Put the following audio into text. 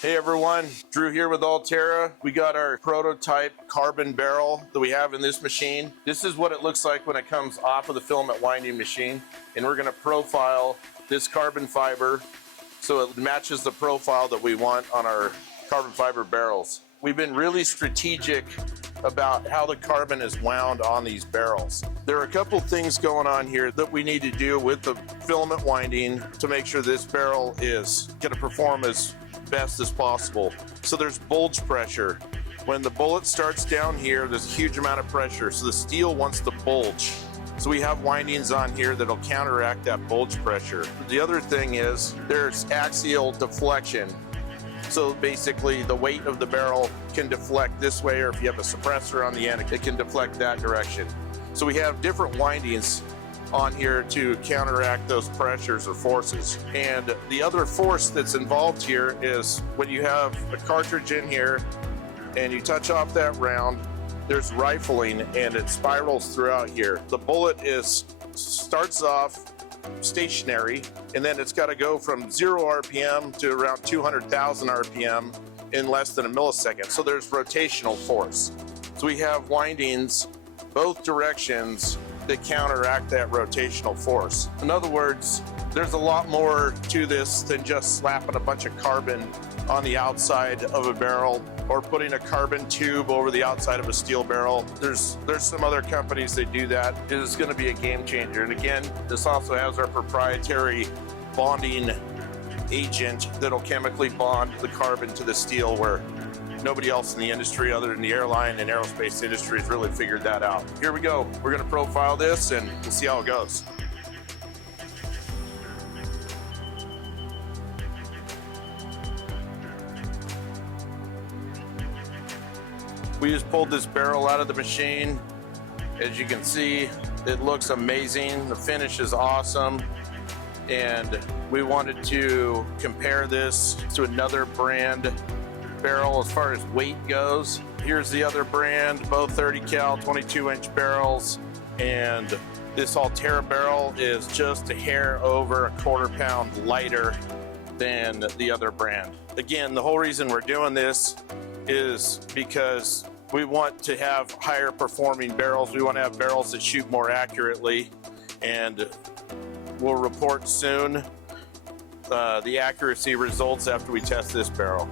Hey everyone, Drew here with AllTerra. We got our prototype carbon barrel that we have in this machine. This is what it looks like when it comes off of the filament winding machine. And we're gonna profile this carbon fiber so it matches the profile that we want on our carbon fiber barrels. We've been really strategic about how the carbon is wound on these barrels. There are a couple things going on here that we need to do with the filament winding to make sure this barrel is gonna perform as best as possible. So there's bulge pressure. When the bullet starts down here, there's a huge amount of pressure, so the steel wants to bulge. So we have windings on here that'll counteract that bulge pressure. The other thing is there's axial deflection. So basically the weight of the barrel can deflect this way, or if you have a suppressor on the end, it can deflect that direction. So we have different windings on here to counteract those pressures or forces. And the other force that's involved here is when you have a cartridge in here and you touch off that round, there's rifling and it spirals throughout here. The bullet starts off stationary, and then it's got to go from 0 RPM to around 200,000 RPM in less than a millisecond. So there's rotational force. So we have windings both directions that counteract that rotational force. In other words, there's a lot more to this than just slapping a bunch of carbon on the outside of a barrel or putting a carbon tube over the outside of a steel barrel. There's some other companies that do that. It is going to be a game changer. And again, this also has our proprietary bonding agent that'll chemically bond the carbon to the steel, where nobody else in the industry other than the airline and aerospace industry has really figured that out. Here we go. We're going to profile this and we'll see how it goes. We just pulled this barrel out of the machine. As you can see, it looks amazing. The finish is awesome. And we wanted to compare this to another brand barrel as far as weight goes. Here's the other brand, both 30 cal 22-inch barrels, and this AllTerra barrel is just a hair over a quarter pound lighter than the other brand. Again, the whole reason we're doing this is because we want to have higher performing barrels. We want to have barrels that shoot more accurately, and we'll report soon the accuracy results after we test this barrel.